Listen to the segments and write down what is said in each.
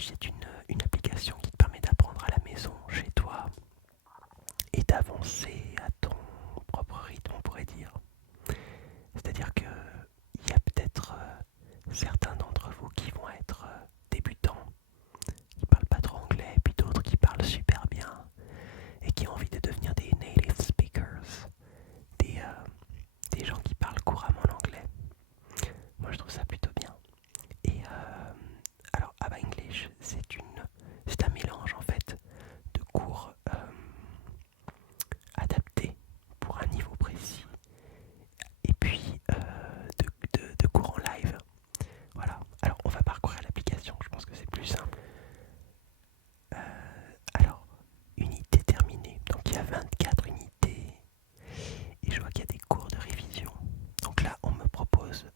English, c'est une application qui te permet d'apprendre à la maison, chez toi, et d'avancer à ton propre rythme, on pourrait dire. C'est-à-dire que il y a peut-être certains d'entre vous qui vont être débutants, qui parlent pas trop anglais, puis d'autres qui parlent super bien et qui ont envie de devenir des native speakers, des gens qui parlent couramment l'anglais. Moi, je trouve ça plutôt bien. Et alors, Aba English, c'est un mélange en fait de cours adaptés pour un niveau précis et puis de cours en live. Voilà. Alors, on va parcourir l'application. Je pense que c'est plus simple. Alors, unité terminée. Donc, il y a 24 unités et je vois qu'il y a des cours de révision. Donc là, on me propose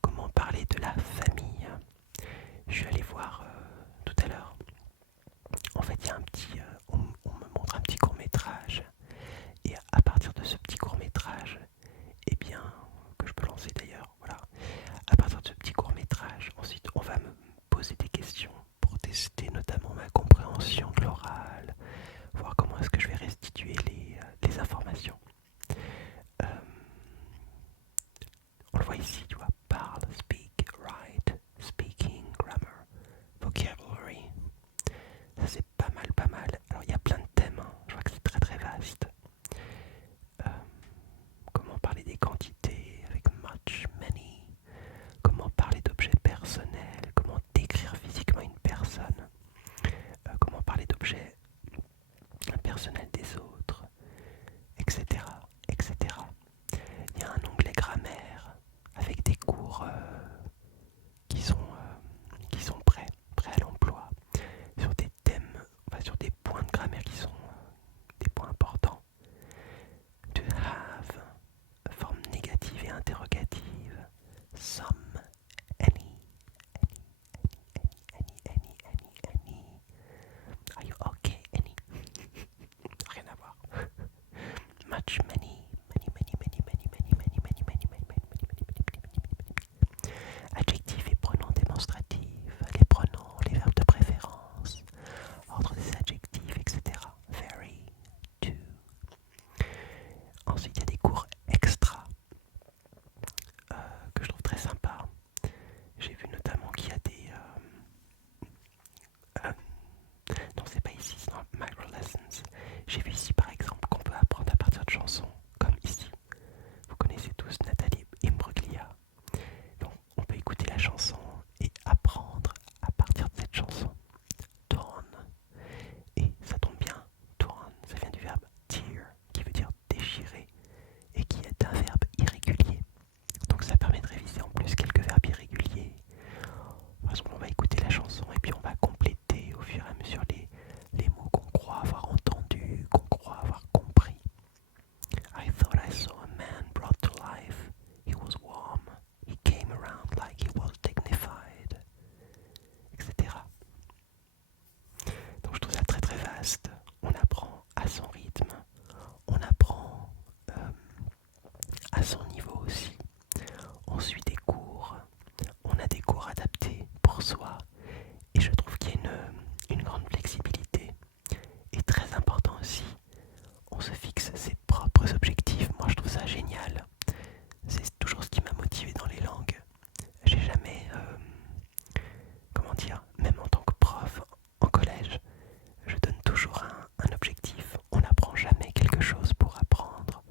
comment parler de la famille. Je suis allé voir tout à l'heure. En fait, il y a un petit, on me montre un petit court métrage. Et à partir de ce petit court métrage, eh bien, que je peux lancer d'ailleurs, voilà. À partir de ce petit court métrage, ensuite, on va me poser des questions pour tester notamment ma compréhension de l'oral, voir comment est-ce que je vais restituer les informations. Euh, on le voit ici, tu vois, parle, speak, write, speaking, grammar, vocabulary. Ça c'est pas mal, pas mal. Alors il y a plein de thèmes, hein. Je vois que c'est très très vaste. Euh, comment parler des quantités avec much, many. Comment parler d'objets personnels, comment décrire physiquement une personne, comment parler d'objets personnels des autres, etc., etc. Il y a un onglet grammaire avec des cours qui sont prêts à l'emploi, sur des thèmes, enfin, sur des points de grammaire qui sont des points importants. To have, forme négative et interrogative, some, any, any. Are you okay, any? Rien à voir. Much, many, adjectifs et pronoms démonstratifs, les pronoms, les verbes de préférence, ordre des adjectifs, etc. Very, to. Ensuite, il y a des cours extra que je trouve très sympas. J'ai vu notamment qu'il y a des... non, c'est pas ici, c'est dans Micro Lessons. J'ai vu ici, par exemple, qu'on peut apprendre à partir de chansons, comme ici. Vous connaissez tous Nathalie Imbruglia. Donc, on peut écouter la chanson et apprendre à partir de cette chanson. Torn. Et ça tombe bien, torn, ça vient du verbe tear, qui veut dire déchirer, et qui est un verbe irrégulier. Donc ça permet de réviser en plus quelques verbes irréguliers. Par exemple, on va écouter la chanson et puis on va compléter au fur et à mesure les mots qu'on croit avoir entendus, qu'on croit avoir compris. I thought I saw a man brought to life. He was warm. He came around like he was dignified, etc. Donc je trouve ça très très vaste. On apprend à son rythme. On apprend à son niveau aussi. On suit des cours. On a des cours adaptés pour soi. Et je trouve qu'il y a une grande flexibilité. Et très important aussi, on se fixe ses propres objectifs. Moi je trouve ça génial. C'est toujours ce qui m'a motivé dans les langues. J'ai jamais, comment dire, même en tant que prof en collège, je donne toujours un objectif. On n'apprend jamais quelque chose pour apprendre.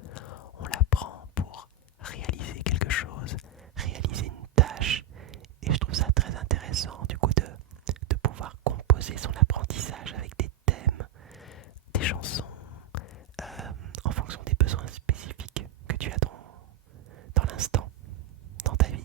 On l'apprend pour réaliser quelque chose, réaliser une tâche. Et je trouve ça très intéressant du coup de pouvoir composer son apprentissage avec des thèmes, des chansons, en fonction des besoins spécifiques que tu as dans l'instant, dans ta vie.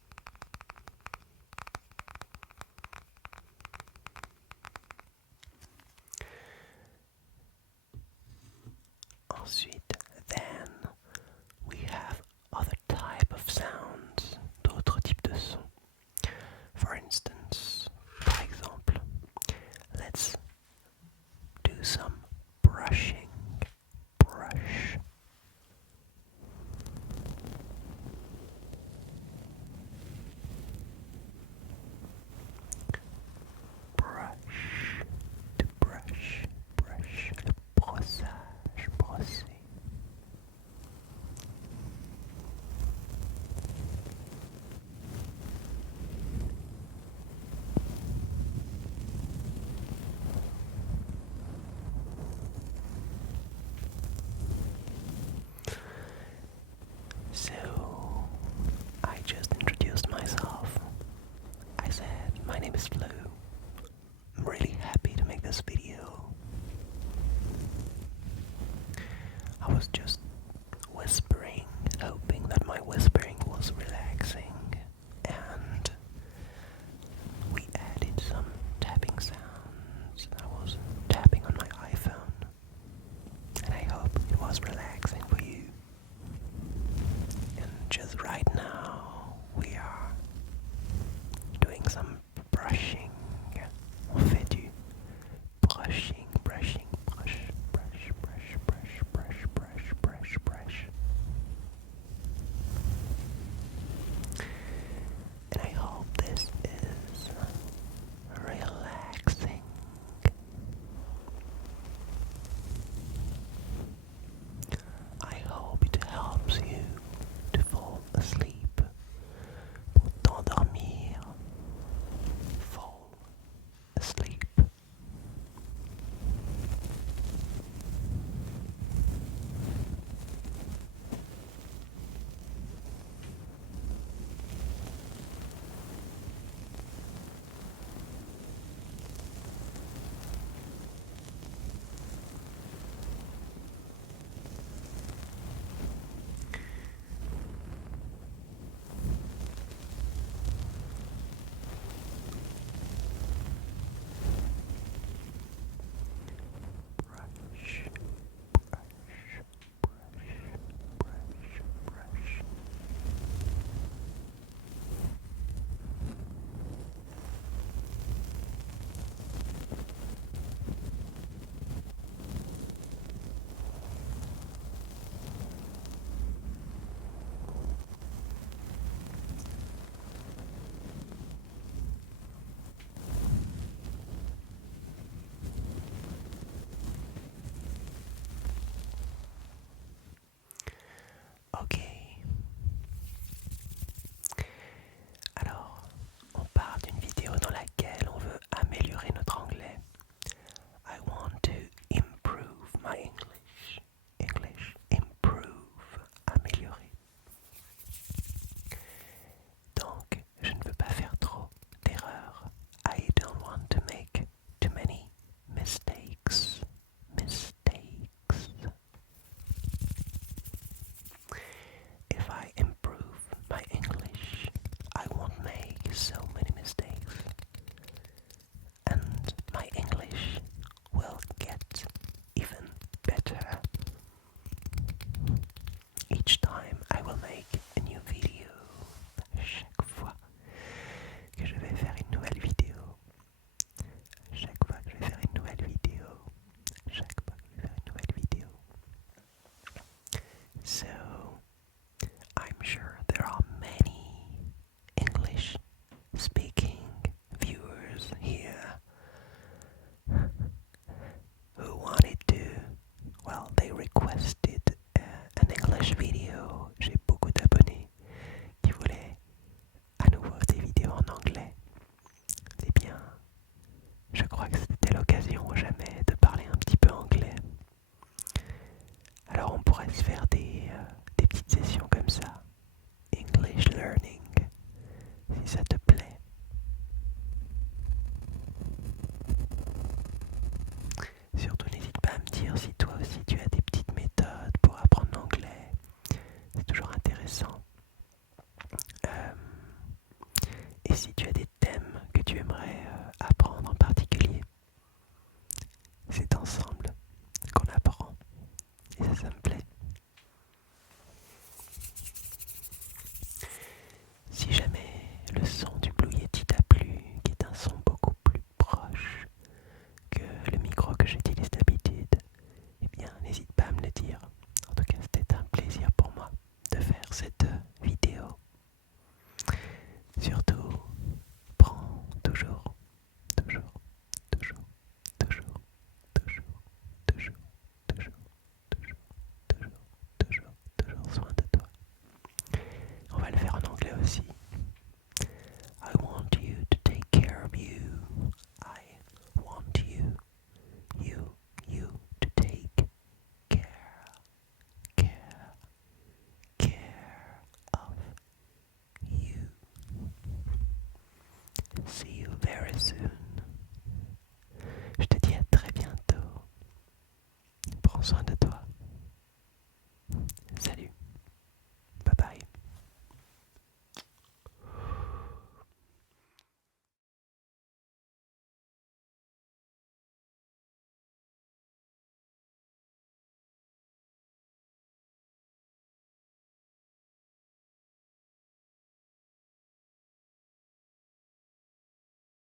See you very soon.